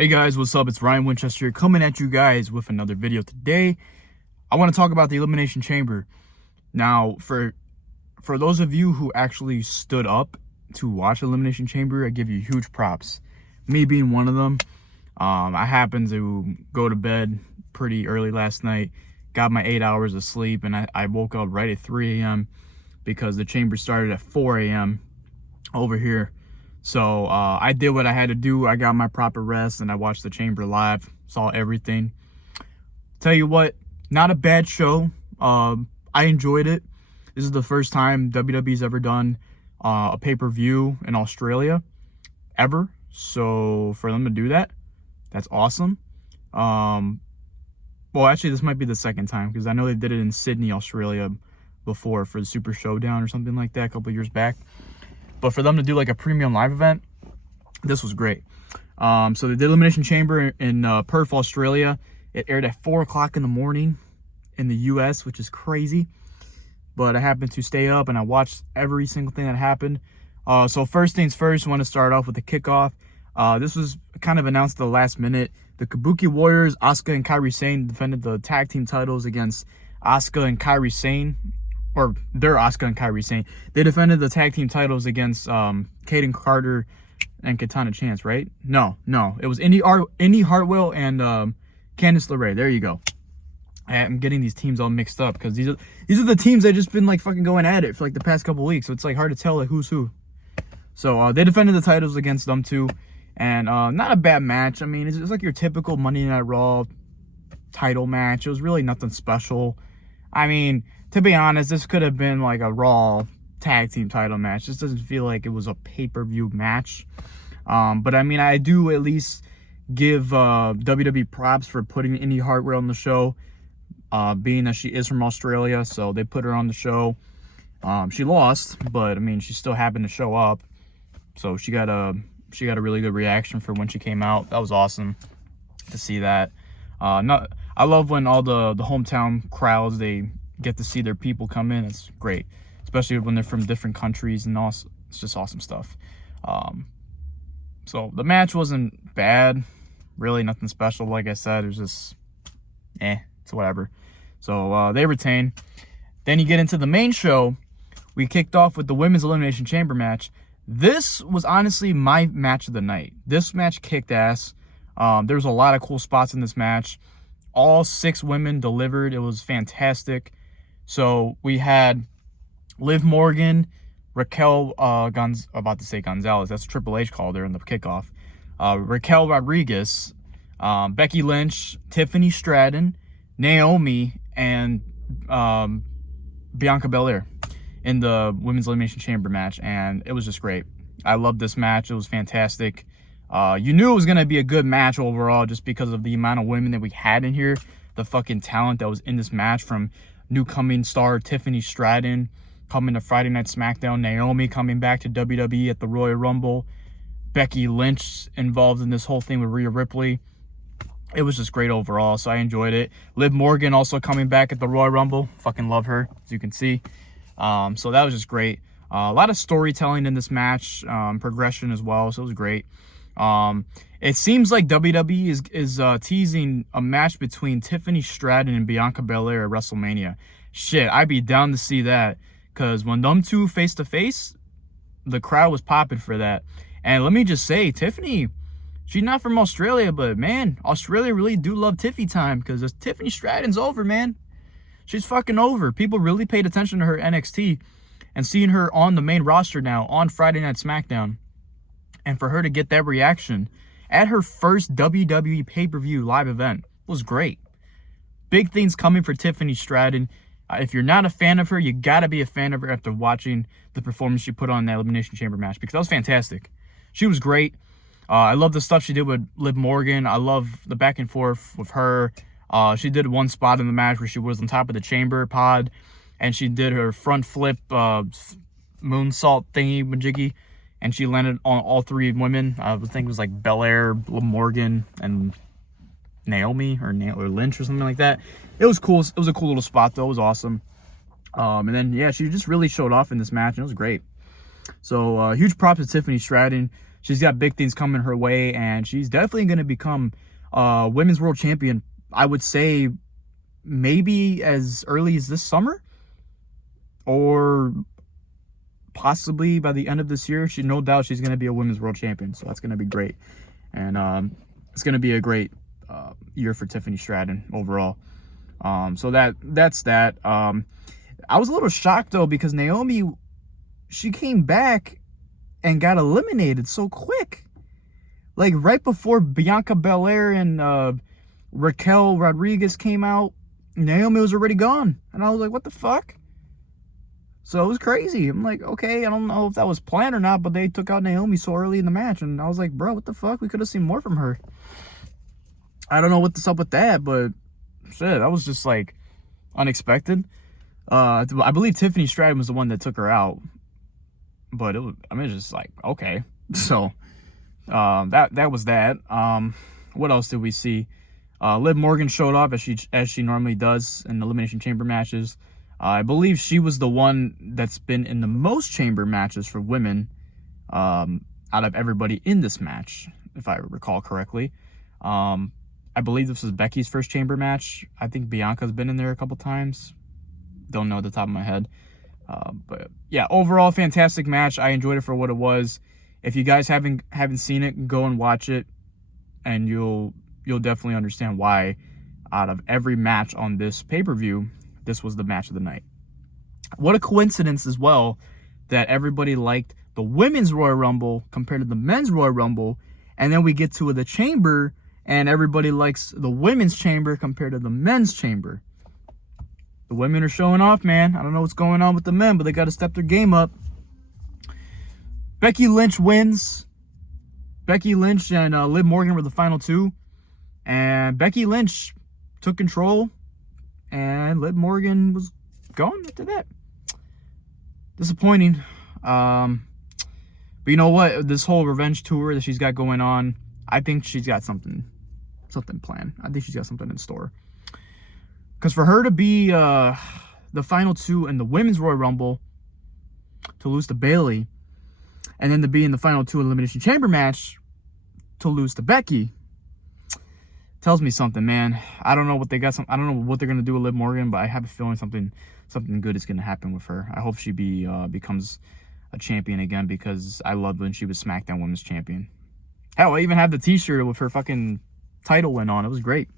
Hey guys, what's up? It's Ryan Winchester here, coming at you guys with another video. Today, I want to talk about the Elimination Chamber. Now, for those of you who actually stood up to watch Elimination Chamber, I give you huge props. Me being one of them, I happened to go to bed pretty early last night, got my 8 hours of sleep, and I woke up right at 3 a.m. because the chamber started at 4 a.m. over here. So I did what I had to do. I got my proper rest and I watched the chamber live, saw everything. Tell you what, not a bad show. I enjoyed it. This is the first time WWE's ever done a pay-per-view in Australia ever. So for them to do that, that's awesome. Well, actually, this might be the second time because I know they did it in Sydney, Australia before for the Super Showdown or something like that a couple of years back. But for them to do like a premium live event, this was great. So they did Elimination Chamber in Perth, Australia. It aired at 4 o'clock in the morning in the US, which is crazy. But I happened to stay up and I watched every single thing that happened. So first things first, I want to start off with the kickoff. This was kind of announced at the last minute. The Kabuki Warriors, Asuka and Kairi Sane, defended the tag team titles against Asuka and Kairi Sane. Or they're Asuka and Kairi Sane. They defended the tag team titles against Kaden Carter and Katana Chance, right? No. It was Indy Hartwell and Candice LeRae. There you go. I'm getting these teams all mixed up because these are the teams that just been like fucking going at it for like the past couple weeks. So it's like hard to tell like who's who. So they defended the titles against them too. And not a bad match. I mean, it's like your typical Monday Night Raw title match. It was really nothing special. I mean, to be honest, this could have been like a Raw tag team title match. This doesn't feel like it was a pay-per-view match. But I mean, I do at least give WWE props for putting Indy Hartwell on the show, being that she is from Australia. So they put her on the show. She lost, but I mean, she still happened to show up. So she got a really good reaction for when she came out. That was awesome to see that. I love when all the hometown crowds, they get to see their people come in. It's great, especially when they're from different countries, and also it's just awesome stuff. So the match wasn't bad, really nothing special. Like I said, it was just it's whatever. So they retain. Then you get into the main show. We kicked off with the Women's Elimination Chamber match. This was honestly my match of the night. This match kicked ass. There was a lot of cool spots in this match. All 6 women delivered. It was fantastic. So we had Liv Morgan, Raquel about to say Gonzalez. That's Triple H called her in the kickoff. Raquel Rodriguez, Becky Lynch, Tiffany Stratton, Naomi, and Bianca Belair in the Women's Elimination Chamber match. And it was just great. I loved this match. It was fantastic. You knew it was going to be a good match overall just because of the amount of women that we had in here. The fucking talent that was in this match, from newcoming star Tiffany Stratton coming to Friday Night SmackDown, Naomi coming back to WWE at the Royal Rumble, Becky Lynch involved in this whole thing with Rhea Ripley. It was just great overall, so I enjoyed it. Liv Morgan also coming back at the Royal Rumble. Fucking love her, as you can see. So that was just great. A lot of storytelling in this match, progression as well, so it was great. It seems like WWE is teasing a match between Tiffany Stratton and Bianca Belair at WrestleMania. Shit, I'd be down to see that, because when them two face to face, the crowd was popping for that. And let me just say, Tiffany, she's not from Australia, but man, Australia really do love Tiffy time, because Tiffany Stratton's over, man. She's fucking over. People really paid attention to her NXT, and seeing her on the main roster now on Friday Night SmackDown. And for her to get that reaction at her first WWE pay-per-view live event was great. Big things coming for Tiffany Stratton. If you're not a fan of her, you got to be a fan of her after watching the performance she put on in that Elimination Chamber match, because that was fantastic. She was great. I love the stuff she did with Liv Morgan. I love the back and forth with her. She did one spot in the match where she was on top of the chamber pod, and she did her front flip moonsault thingy majiggy. And she landed on all 3 women. I think it was like Belair, Morgan, and Naomi or Lynch or something like that. It was cool. It was a cool little spot, though. It was awesome. And then, yeah, she just really showed off in this match, and it was great. So, huge props to Tiffany Stratton. she's got big things coming her way, and she's definitely going to become women's world champion. I would say maybe as early as this summer, or possibly by the end of this year. No doubt she's going to be a women's world champion, so that's going to be great. And it's going to be a great year for Tiffany Stratton overall. So that's that. I was a little shocked though, because Naomi, she came back and got eliminated so quick. Like right before Bianca Belair and Raquel Rodriguez came out, Naomi was already gone. And I was like, what the fuck? So it was crazy. I'm like, okay, I don't know if that was planned or not, but they took out Naomi so early in the match. And I was like, bro, what the fuck? We could have seen more from her. I don't know what's up with that, but shit, that was just like unexpected. I believe Tiffany Stratton was the one that took her out. But it was, I mean, it's just like, okay. So that was that. What else did we see? Liv Morgan showed up as she normally does in Elimination Chamber matches. I believe she was the one that's been in the most chamber matches for women out of everybody in this match, if I recall correctly. I believe this was Becky's first chamber match. I think Bianca's been in there a couple times. Don't know at the top of my head. But yeah, overall fantastic match. I enjoyed it for what it was. If you guys haven't seen it, go and watch it, and you'll definitely understand why out of every match on this pay-per-view, this was the match of the night. What a coincidence as well that everybody liked the women's Royal Rumble compared to the men's Royal Rumble, and then we get to the chamber and everybody likes the women's chamber compared to the men's chamber. The women are showing off, man. I don't know what's going on with the men, but they got to step their game up. Becky Lynch wins. Becky Lynch and Liv Morgan were the final two. And Becky Lynch took control. And Liv Morgan was gone after that. Disappointing. But you know what? This whole revenge tour that she's got going on, I think she's got something planned. I think she's got something in store. Because for her to be the final two in the women's Royal Rumble, to lose to Bayley, and then to be in the final two Elimination Chamber match, to lose to Becky, tells me something, man. I don't know what they got. I don't know what they're gonna do with Liv Morgan, but I have a feeling something good is gonna happen with her. I hope she becomes a champion again, because I loved when she was SmackDown Women's Champion. Hell, I even had the T-shirt with her fucking title win on. It was great.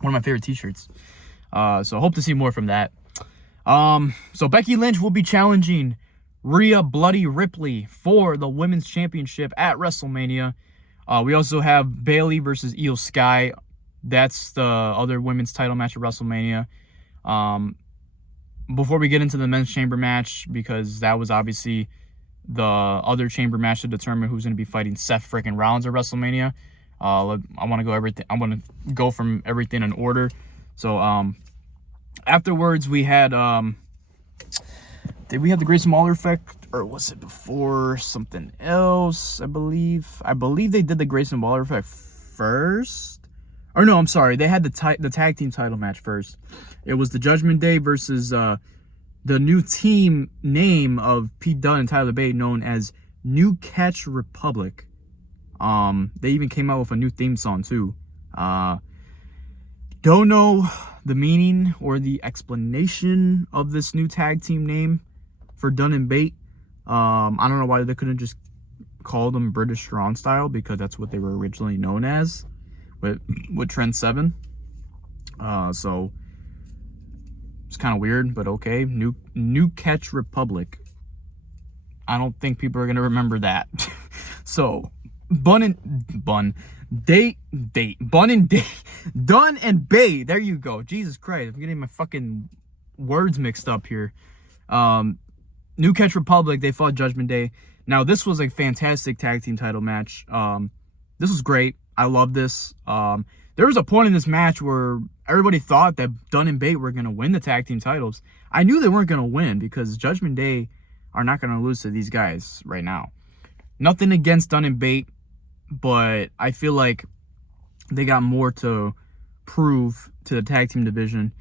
One of my favorite T-shirts. So hope to see more from that. So Becky Lynch will be challenging Rhea Bloody Ripley for the Women's Championship at WrestleMania. We also have Bayley versus Io Sky. That's the other women's title match at WrestleMania. Before we get into the men's chamber match, because that was obviously the other chamber match to determine who's going to be fighting Seth freaking Rollins at WrestleMania. I want to go from everything in order. So afterwards we had did we have the Grayson Waller effect, or was it before something else? I believe they did the Grayson Waller effect first. Or no, I'm sorry. They had the tag team title match first. It was the Judgment Day versus the new team name of Pete Dunne and Tyler Bate, known as New Catch Republic. They even came out with a new theme song too. Don't know the meaning or the explanation of this new tag team name for Dunne and Bate. I don't know why they couldn't just call them British Strong Style, because that's what they were originally known as with Trent Seven. So it's kind of weird, but okay. New Catch Republic. I don't think people are gonna remember that. So Dunne and Bate. There you go. Jesus Christ, I'm getting my fucking words mixed up here. New Catch Republic, they fought Judgment Day. Now, this was a fantastic tag team title match. This was great. I love this. There was a point in this match where everybody thought that Dunne and Bate were going to win the tag team titles. I knew they weren't going to win, because Judgment Day are not going to lose to these guys right now. Nothing against Dunne and Bate, but I feel like they got more to prove to the tag team division.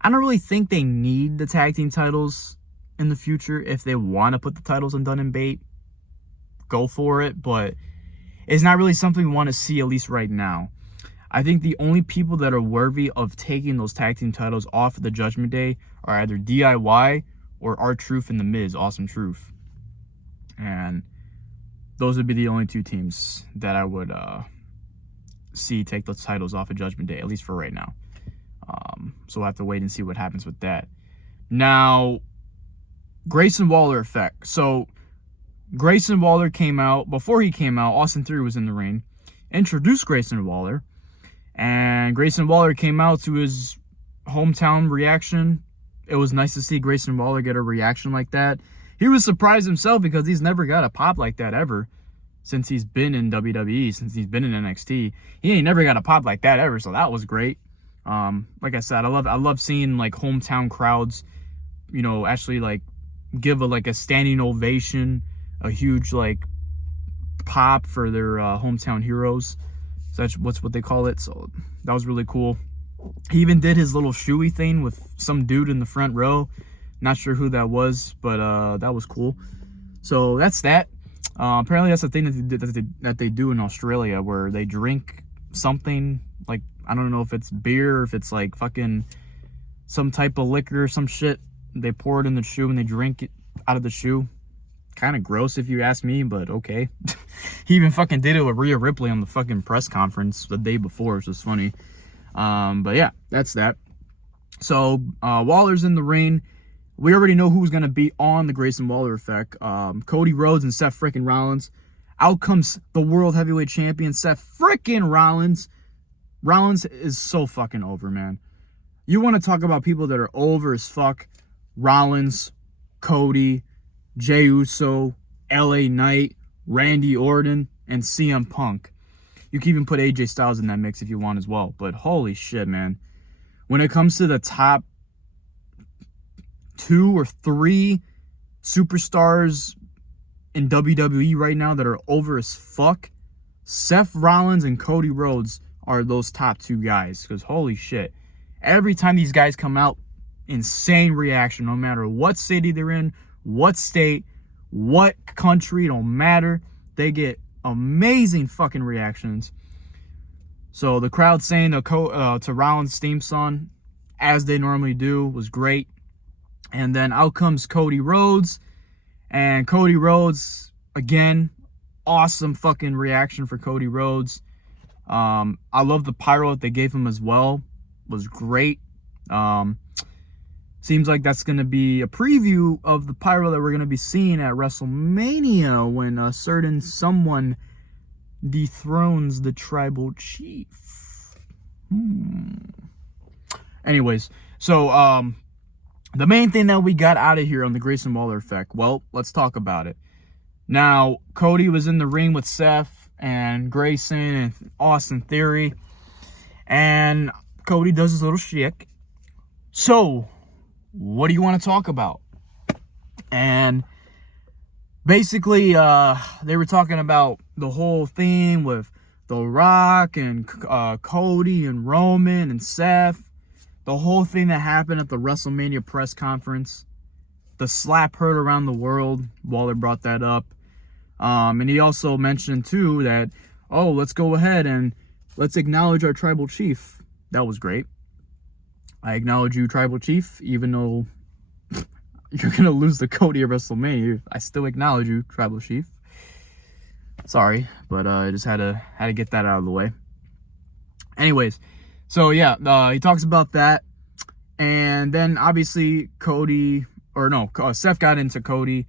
I don't really think they need the tag team titles in the future. If they want to put the titles on Dunne and Bate, go for it. But is not really something we want to see, at least right now. I think the only people that are worthy of taking those tag team titles off of the Judgment Day are either DIY or R-Truth and The Miz, Awesome Truth. And those would be the only two teams that I would see take those titles off of Judgment Day, at least for right now. So we'll have to wait and see what happens with that. Now, Grayson Waller effect. So Grayson Waller came out. Before he came out, Austin Theory was in the ring, introduced Grayson Waller, and Grayson Waller came out to his hometown reaction. It was nice to see Grayson Waller get a reaction like that. He was surprised himself because he's never got a pop like that ever since he's been in WWE, since he's been in NXT. He ain't never got a pop like that ever, so that was great. Like I said, I love seeing like hometown crowds, you know, actually like give a standing ovation, a huge like pop for their hometown heroes. So that's what they call it. So that was really cool. He even did his little shoey thing with some dude in the front row. Not sure who that was, but that was cool. So that's that. Apparently that's the thing that they do in Australia, where they drink something, like, I don't know if it's beer or if it's like fucking some type of liquor or some shit. They pour it in the shoe and they drink it out of the shoe. Kind of gross if you ask me, but okay. He even fucking did it with Rhea Ripley on the fucking press conference the day before, which was funny. But yeah, that's that. So Waller's in the ring. We already know who's going to be on the Grayson Waller effect. Cody Rhodes and Seth freaking Rollins. Out comes the World Heavyweight Champion, Seth freaking Rollins. Rollins is so fucking over, man. You want to talk about people that are over as fuck. Rollins, Cody, Jey Uso, LA Knight, Randy Orton, and CM Punk. You can even put AJ Styles in that mix if you want as well. But holy shit, man. When it comes to the top 2 or 3 superstars in WWE right now that are over as fuck, Seth Rollins and Cody Rhodes are those top 2 guys. Because holy shit, every time these guys come out, insane reaction, no matter what city they're in, what state, what country, don't matter. They get amazing fucking reactions. So the crowd saying to Rollins' theme song, as they normally do, was great. And then out comes Cody Rhodes. And Cody Rhodes, again, awesome fucking reaction for Cody Rhodes. I love the pyro that they gave him as well. Was great. Seems like that's going to be a preview of the pyro that we're going to be seeing at WrestleMania when a certain someone dethrones the tribal chief. Anyways, so the main thing that we got out of here on the Grayson Waller effect, well, let's talk about it. Now, Cody was in the ring with Seth and Grayson and Austin Theory, and Cody does his little shtick. So, what do you want to talk about? And basically, they were talking about the whole thing with The Rock and Cody and Roman and Seth. The whole thing that happened at the WrestleMania press conference. The slap heard around the world. Waller brought that up. And he also mentioned, too, that, oh, let's go ahead and let's acknowledge our tribal chief. That was great. I acknowledge you, tribal chief, even though you're going to lose to Cody at WrestleMania. I still acknowledge you, tribal chief. Sorry, but I just had to get that out of the way. Anyways, so yeah, he talks about that. And then obviously Seth got into Cody.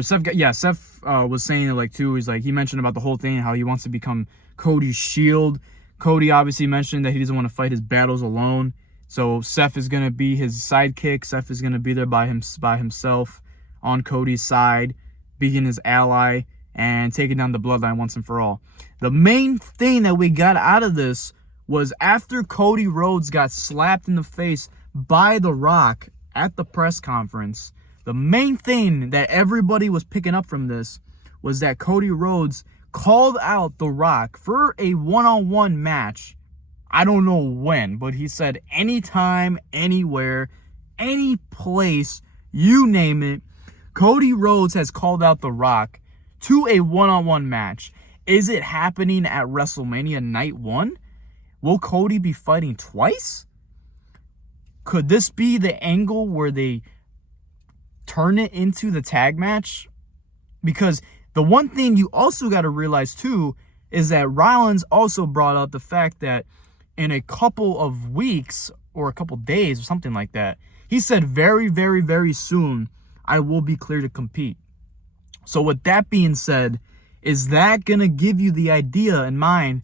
Seth was saying it like too. He's like, he mentioned about the whole thing, how he wants to become Cody's shield. Cody obviously mentioned that he doesn't want to fight his battles alone. So Seth is going to be his sidekick. Seth is going to be there by himself on Cody's side, being his ally and taking down the bloodline once and for all. The main thing that we got out of this was after Cody Rhodes got slapped in the face by The Rock at the press conference, the main thing that everybody was picking up from this was that Cody Rhodes called out The Rock for a one-on-one match. I don't know when, but he said anytime, anywhere, any place, you name it, Cody Rhodes has called out The Rock to a one-on-one match. Is it happening at WrestleMania Night 1? Will Cody be fighting twice? Could this be the angle where they turn it into the tag match? Because the one thing you also got to realize too is that Rollins also brought up the fact that in a couple of weeks or a couple days or something like that, he said very, very, very soon, I will be clear to compete. So with that being said, is that going to give you the idea in mind?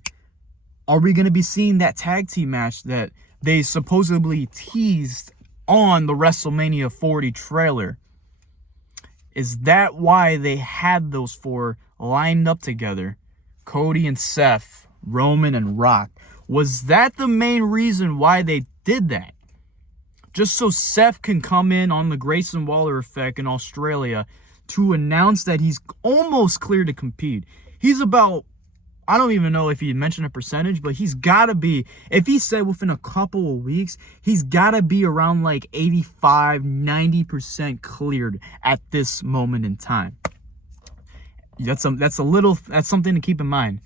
Are we going to be seeing that tag team match that they supposedly teased on the WrestleMania 40 trailer? Is that why they had those four lined up together? Cody and Seth, Roman and Rock. Was that the main reason why they did that? Just so Seth can come in on the Grayson Waller effect in Australia to announce that he's almost clear to compete. He's about, I don't even know if he mentioned a percentage, but he's got to be, if he said within a couple of weeks, he's got to be around like 85, 90% cleared at this moment in time. That's something to keep in mind.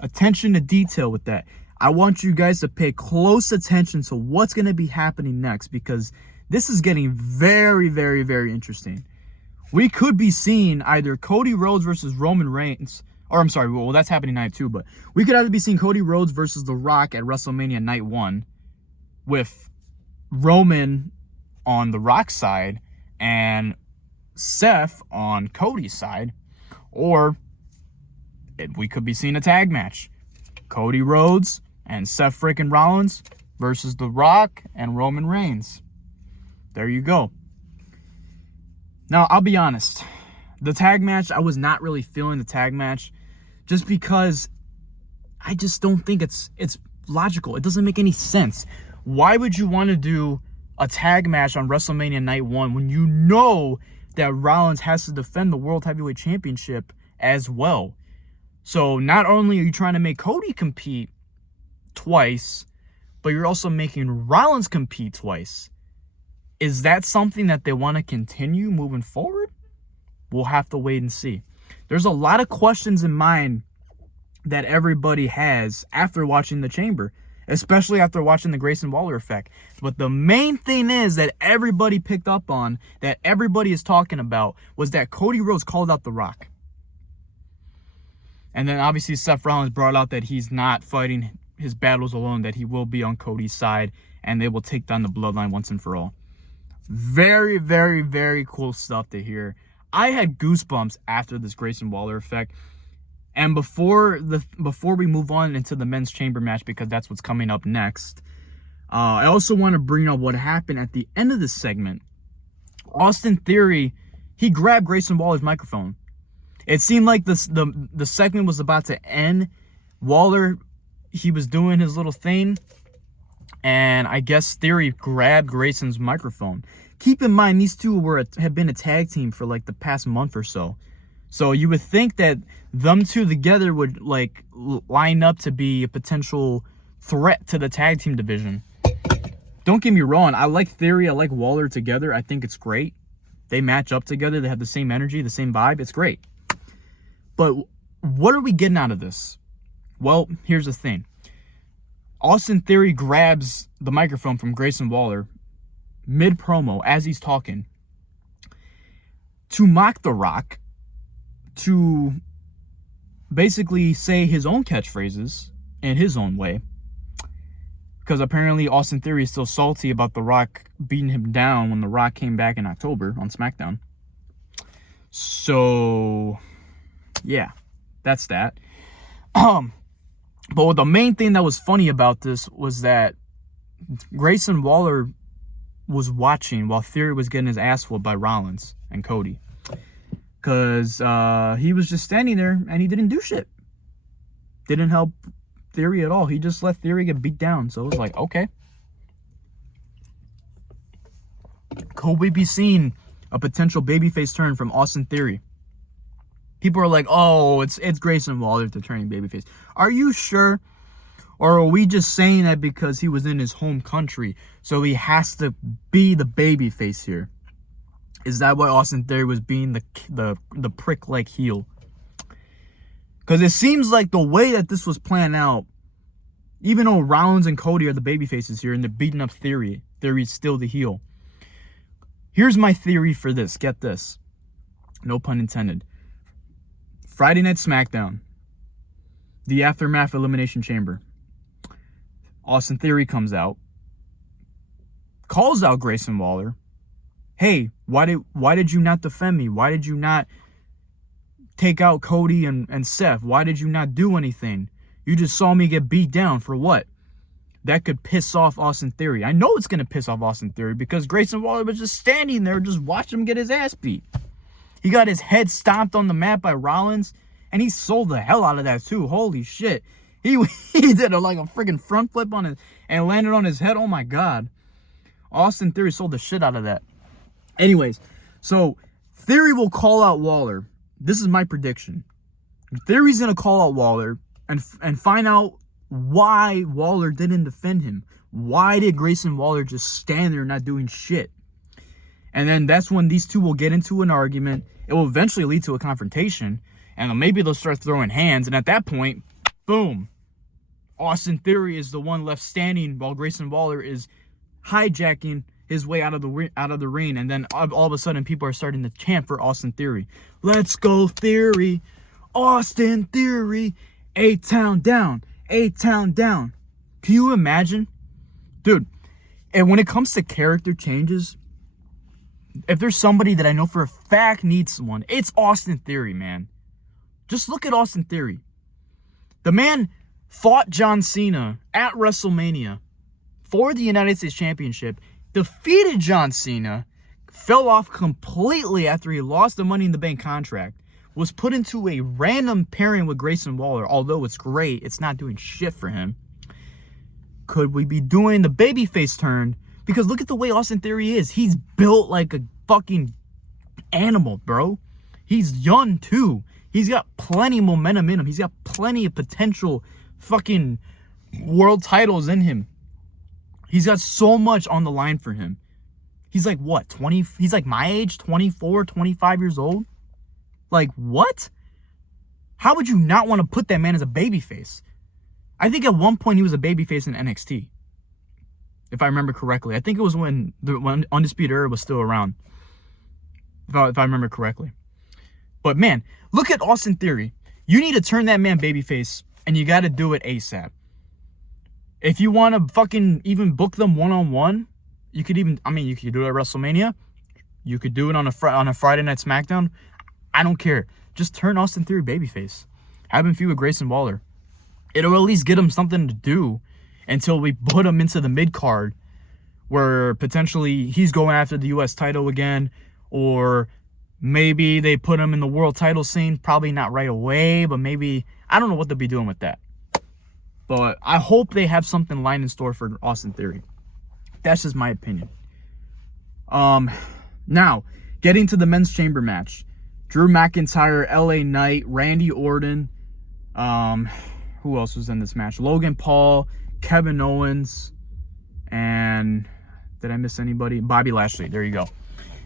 Attention to detail with that. I want you guys to pay close attention to what's going to be happening next, because this is getting very, very, very interesting. We could be seeing either Cody Rhodes versus Roman Reigns, or I'm sorry, well, that's happening night 2, but we could either be seeing Cody Rhodes versus The Rock at WrestleMania Night 1 with Roman on The Rock's side and Seth on Cody's side, or we could be seeing a tag match. Cody Rhodes and Seth freaking Rollins versus The Rock and Roman Reigns. There you go. Now, I'll be honest. The tag match, I was not really feeling the tag match just because I just don't think it's logical. It doesn't make any sense. Why would you want to do a tag match on WrestleMania Night 1 when you know that Rollins has to defend the World Heavyweight Championship as well? So not only are you trying to make Cody compete twice, but you're also making Rollins compete twice. Is that something that they want to continue moving forward? We'll have to wait and see. There's a lot of questions in mind that everybody has after watching the Chamber, especially after watching the Grayson Waller effect. But the main thing is that everybody picked up on, that everybody is talking about, was that Cody Rhodes called out The Rock. And then obviously Seth Rollins brought out that he's not fighting his battles alone, that he will be on Cody's side, and they will take down the Bloodline once and for all. Very, very, very cool stuff to hear. I had goosebumps after this Grayson Waller effect. And before we move on into the men's chamber match, because that's what's coming up next, I also want to bring up what happened at the end of this segment. Austin Theory, he grabbed Grayson Waller's microphone. It seemed like the segment was about to end. Waller, he was doing his little thing, and I guess Theory grabbed Grayson's microphone. Keep in mind, these two have been a tag team for like the past month or so. So you would think that them two together would like line up to be a potential threat to the tag team division. Don't get me wrong, I like Theory, I like Waller together. I think it's great. They match up together, they have the same energy, the same vibe. It's great. But what are we getting out of this? Well, here's the thing. Austin Theory grabs the microphone from Grayson Waller mid-promo as he's talking to mock The Rock, to basically say his own catchphrases in his own way. Because apparently Austin Theory is still salty about The Rock beating him down when The Rock came back in October on SmackDown. So, yeah, that's that. But the main thing that was funny about this was that Grayson Waller was watching while Theory was getting his ass whooped by Rollins and Cody. Because he was just standing there and he didn't do shit. Didn't help Theory at all. He just let Theory get beat down. So it was like, okay. Could we be seeing a potential babyface turn from Austin Theory? People are like, oh, it's Grayson Waller to turning babyface. Are you sure? Or are we just saying that because he was in his home country, so he has to be the babyface here? Is that why Austin Theory was being the prick-like heel? Because it seems like the way that this was planned out, even though Rollins and Cody are the baby faces here and they're beating up Theory, Theory's still the heel. Here's my theory for this. Get this. No pun intended. Friday Night SmackDown. The Aftermath Elimination Chamber. Austin Theory comes out. Calls out Grayson Waller. Hey, why did you not defend me? Why did you not take out Cody and Seth? Why did you not do anything? You just saw me get beat down for what? That could piss off Austin Theory. I know it's going to piss off Austin Theory because Grayson Waller was just standing there just watching him get his ass beat. He got his head stomped on the mat by Rollins, and he sold the hell out of that too. Holy shit. He did like a freaking front flip on it and landed on his head. Oh my God. Austin Theory sold the shit out of that. Anyways, so Theory will call out Waller. This is my prediction. Theory's going to call out Waller and find out why Waller didn't defend him. Why did Grayson Waller just stand there not doing shit? And then that's when these two will get into an argument. It will eventually lead to a confrontation. And maybe they'll start throwing hands. And at that point, boom. Austin Theory is the one left standing while Grayson Waller is hijacking his way out of the ring. And then all of a sudden, people are starting to chant for Austin Theory. Let's go, Theory. Austin Theory. A-Town down. A-Town down. Can you imagine? Dude, and when it comes to character changes, if there's somebody that I know for a fact needs one, it's Austin Theory, man. Just look at Austin Theory. The man fought John Cena at WrestleMania for the United States Championship, defeated John Cena, fell off completely after he lost the Money in the Bank contract, was put into a random pairing with Grayson Waller. Although it's great, it's not doing shit for him. Could we be doing the babyface turn? Because look at the way Austin Theory is. He's built like a fucking animal, bro. He's young too. He's got plenty of momentum in him. He's got plenty of potential fucking world titles in him. He's got so much on the line for him. He's like, what, 20? He's like my age, 24, 25 years old. Like, what? How would you not want to put that man as a babyface? I think at one point he was a babyface in NXT. If I remember correctly. I think it was when Undisputed Era was still around. If I remember correctly. But man, look at Austin Theory. You need to turn that man babyface, and you got to do it ASAP. If you want to fucking even book them one-on-one, you could even, you could do it at WrestleMania. You could do it on a Friday Night SmackDown. I don't care. Just turn Austin Theory babyface. Have him feud with Grayson Waller. It'll at least get him something to do until we put him into the mid-card where potentially he's going after the U.S. title again, or maybe they put him in the world title scene. Probably not right away, but maybe, I don't know what they'll be doing with that. But I hope they have something lined in store for Austin Theory. That's just my opinion. Now, getting to the men's chamber match. Drew McIntyre, LA Knight, Randy Orton. Who else was in this match? Logan Paul, Kevin Owens, and did I miss anybody? Bobby Lashley. There you go.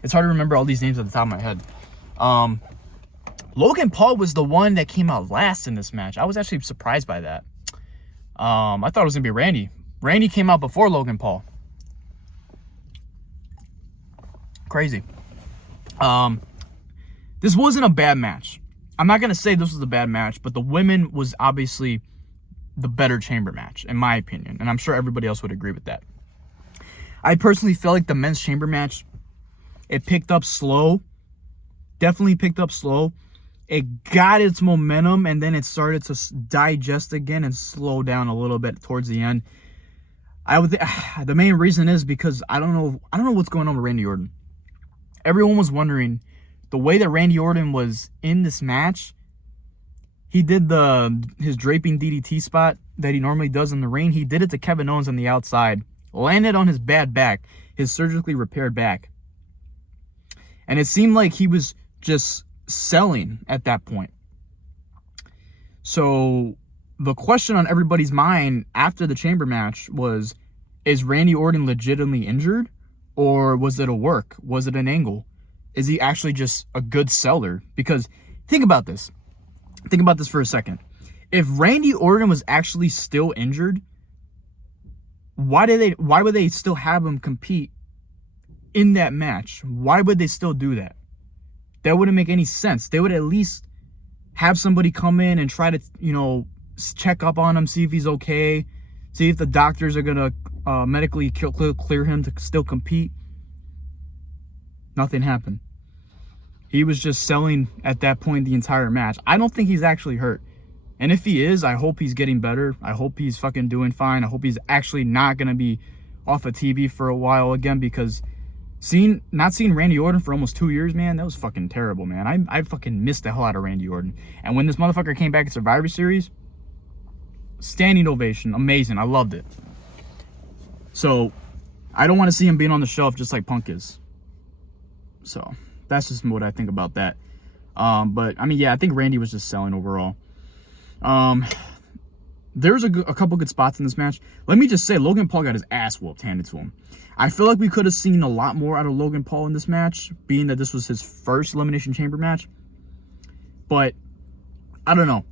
It's hard to remember all these names at the top of my head. Logan Paul was the one that came out last in this match. I was actually surprised by that. I thought it was going to be Randy. Randy came out before Logan Paul. Crazy. This wasn't a bad match. I'm not going to say this was a bad match, but the women was obviously the better chamber match, in my opinion. And I'm sure everybody else would agree with that. I personally felt like the men's chamber match, it picked up slow. Definitely picked up slow. It got its momentum, and then it started to digest again and slow down a little bit towards the end. The main reason is because I don't know what's going on with Randy Orton. Everyone was wondering, the way that Randy Orton was in this match, he did his draping DDT spot that he normally does in the ring. He did it to Kevin Owens on the outside, landed on his bad back, his surgically repaired back. And it seemed like he was just selling at that point. So the question on everybody's mind after the chamber match was, is Randy Orton legitimately injured? Or was it a work? Was it an angle? Is he actually just a good seller? Because think about this. think about this for a second. If Randy Orton was actually still injured, why would they still have him compete in that match? Why would they still do that? That wouldn't make any sense. They would at least have somebody come in and try to, you know, check up on him, see if he's okay, see if the doctors are gonna medically clear him to still compete. Nothing happened. He was just selling at that point the entire match. I don't think he's actually hurt. And if he is, I hope he's getting better. I hope he's fucking doing fine. I hope he's actually not going to be off of TV for a while again, because not seeing Randy Orton for almost 2 years, man, that was fucking terrible, man. I fucking missed the hell out of Randy Orton. And when this motherfucker came back at Survivor Series, standing ovation. Amazing. I loved it. So, I don't want to see him being on the shelf just like Punk is. So, that's just what I think about that. But, I mean, yeah, I think Randy was just selling overall. There's a couple good spots in this match. Let me just say, Logan Paul got his ass whooped handed to him. I feel like we could have seen a lot more out of Logan Paul in this match, being that this was his first Elimination Chamber match. But, I don't know.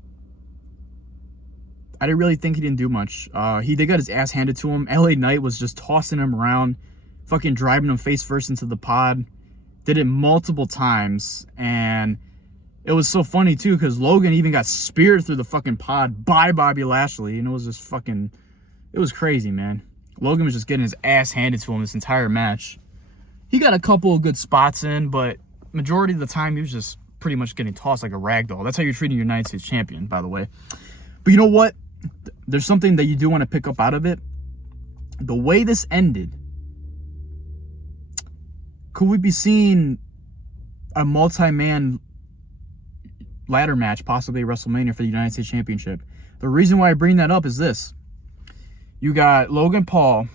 I didn't really think he didn't do much. They got his ass handed to him. LA Knight was just tossing him around, fucking driving him face first into the pod. Did it multiple times, and it was so funny too, because Logan even got speared through the fucking pod by Bobby Lashley, and it was just fucking, it was crazy, man. Logan was just getting his ass handed to him this entire match. He got a couple of good spots in, but majority of the time he was just pretty much getting tossed like a rag doll. That's how you're treating your United States champion, by the way. But you know what? There's something that you do want to pick up out of it. The way this ended, could we be seeing a multi-man ladder match, possibly WrestleMania, for the United States Championship? The reason why I bring that up is this. You got Logan Paul,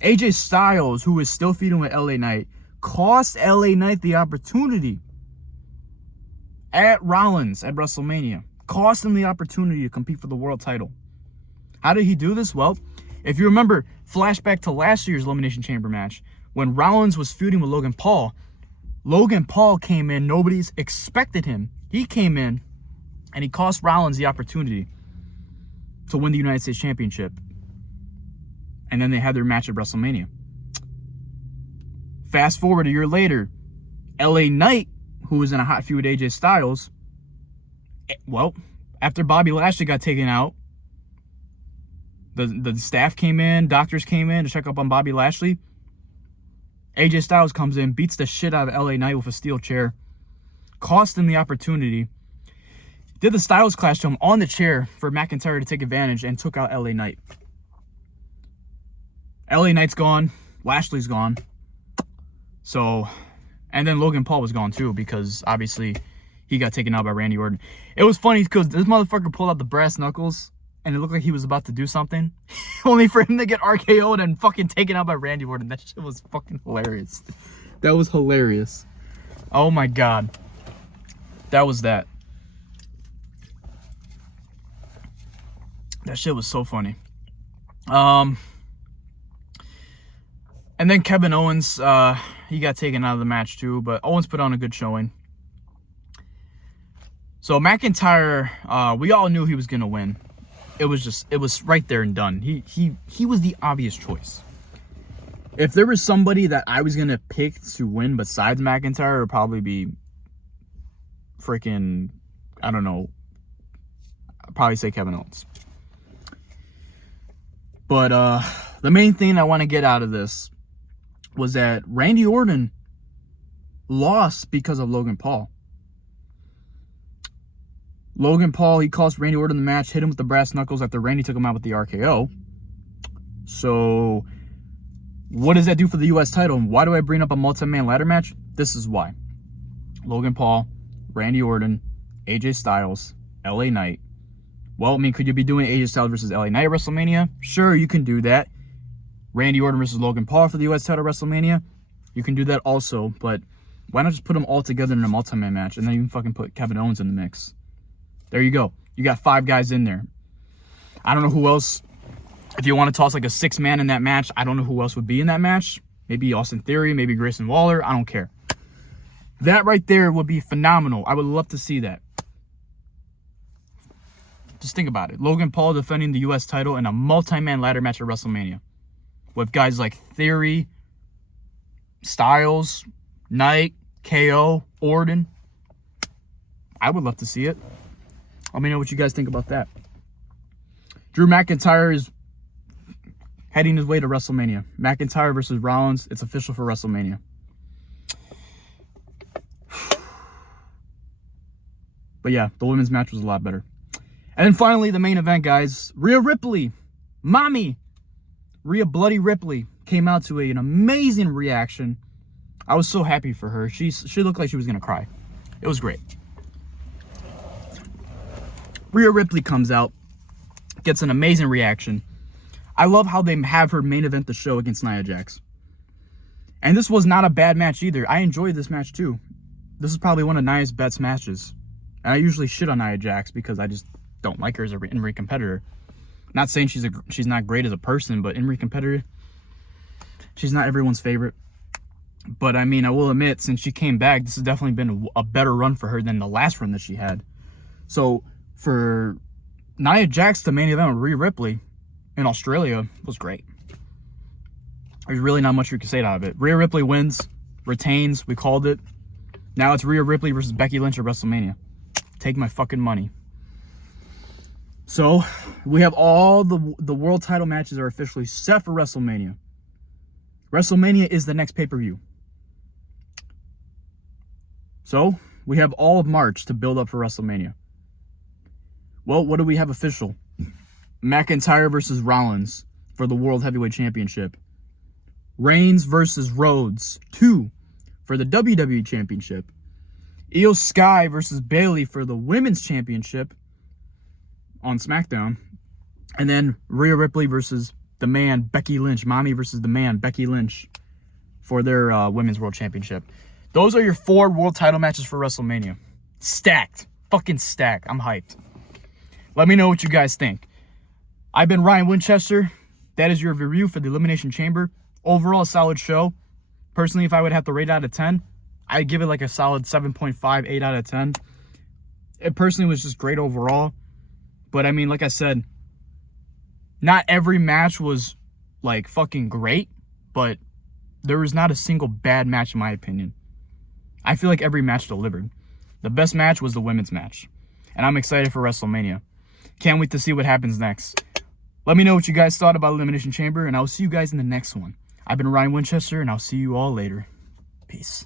AJ Styles, who is still feuding with LA Knight, cost LA Knight the opportunity at Rollins at WrestleMania. Cost him the opportunity to compete for the world title. How did he do this? Well, if you remember, flashback to last year's Elimination Chamber match, when Rollins was feuding with Logan Paul came in, nobody's expected him. He came in, and he cost Rollins the opportunity to win the United States Championship. And then they had their match at WrestleMania. Fast forward a year later, LA Knight, who was in a hot feud with AJ Styles, well, after Bobby Lashley got taken out, the staff came in, doctors came in to check up on Bobby Lashley. AJ Styles comes in, beats the shit out of LA Knight with a steel chair, cost him the opportunity, did the Styles Clash to him on the chair for McIntyre to take advantage, and took out LA Knight. LA Knight's gone, Lashley's gone. So, and then Logan Paul was gone too, because obviously he got taken out by Randy Orton. It was funny because this motherfucker pulled out the brass knuckles and it looked like he was about to do something, only for him to get RKO'd and fucking taken out by Randy Orton. That shit was fucking hilarious. That was hilarious. Oh my god. That was that. That shit was so funny. And then Kevin Owens, he got taken out of the match too, but Owens put on a good showing. So McIntyre, we all knew he was gonna win. It was right there and done. He was the obvious choice. If there was somebody that I was gonna pick to win besides McIntyre, it would probably be freaking, I don't know, I'd probably say Kevin Owens. But the main thing I want to get out of this was that Randy Orton lost because of Logan Paul. Logan Paul, he cost Randy Orton the match, hit him with the brass knuckles after Randy took him out with the RKO. So, what does that do for the U.S. title? And why do I bring up a multi-man ladder match? This is why. Logan Paul, Randy Orton, AJ Styles, LA Knight. Well, I mean, could you be doing AJ Styles versus LA Knight at WrestleMania? Sure, you can do that. Randy Orton versus Logan Paul for the U.S. title at WrestleMania? You can do that also, but why not just put them all together in a multi-man match and then even fucking put Kevin Owens in the mix? There you go. You got 5 guys in there. I don't know who else. If you want to toss like a 6-man in that match, I don't know who else would be in that match. Maybe Austin Theory, maybe Grayson Waller. I don't care. That right there would be phenomenal. I would love to see that. Just think about it. Logan Paul defending the U.S. title in a multi-man ladder match at WrestleMania. With guys like Theory, Styles, Knight, KO, Orton. I would love to see it. Let me know what you guys think about that. Drew McIntyre is heading his way to WrestleMania. McIntyre versus Rollins. It's official for WrestleMania. But yeah, the women's match was a lot better. And then finally, the main event, guys. Rhea Ripley. Mommy. Rhea Bloody Ripley came out to an amazing reaction. I was so happy for her. She looked like she was going to cry. It was great. Rhea Ripley comes out. Gets an amazing reaction. I love how they have her main event the show against Nia Jax. And this was not a bad match either. I enjoyed this match too. This is probably one of Nia's best matches. And I usually shit on Nia Jax because I just don't like her as an in-ring competitor. Not saying she's not great as a person, but in-ring competitor, she's not everyone's favorite. But I mean, I will admit, since she came back, this has definitely been a better run for her than the last run that she had. So for Nia Jax, the main event with Rhea Ripley in Australia was great. There's really not much you can say out of it. Rhea Ripley wins, retains, we called it. Now it's Rhea Ripley versus Becky Lynch at WrestleMania. Take my fucking money. So we have all the world title matches are officially set for WrestleMania. WrestleMania is the next pay-per-view. So we have all of March to build up for WrestleMania. Well, what do we have official? McIntyre versus Rollins for the World Heavyweight Championship. Reigns versus Rhodes 2 for the WWE Championship. Io Sky versus Bayley for the Women's Championship on SmackDown. And then Rhea Ripley versus the man, Becky Lynch. Mommy versus the man, Becky Lynch, for their Women's World Championship. Those are your 4 world title matches for WrestleMania. Stacked. Fucking stacked. I'm hyped. Let me know what you guys think. I've been Ryan Winchester. That is your review for the Elimination Chamber. Overall, a solid show. Personally, if I would have to rate out of 10, I'd give it like a solid 7.5, 8 out of 10. It personally was just great overall. But I mean, like I said, not every match was like fucking great, but there was not a single bad match in my opinion. I feel like every match delivered. The best match was the women's match. And I'm excited for WrestleMania. Can't wait to see what happens next. Let me know what you guys thought about Elimination Chamber, and I'll see you guys in the next one. I've been Ryan Winchester, and I'll see you all later. Peace.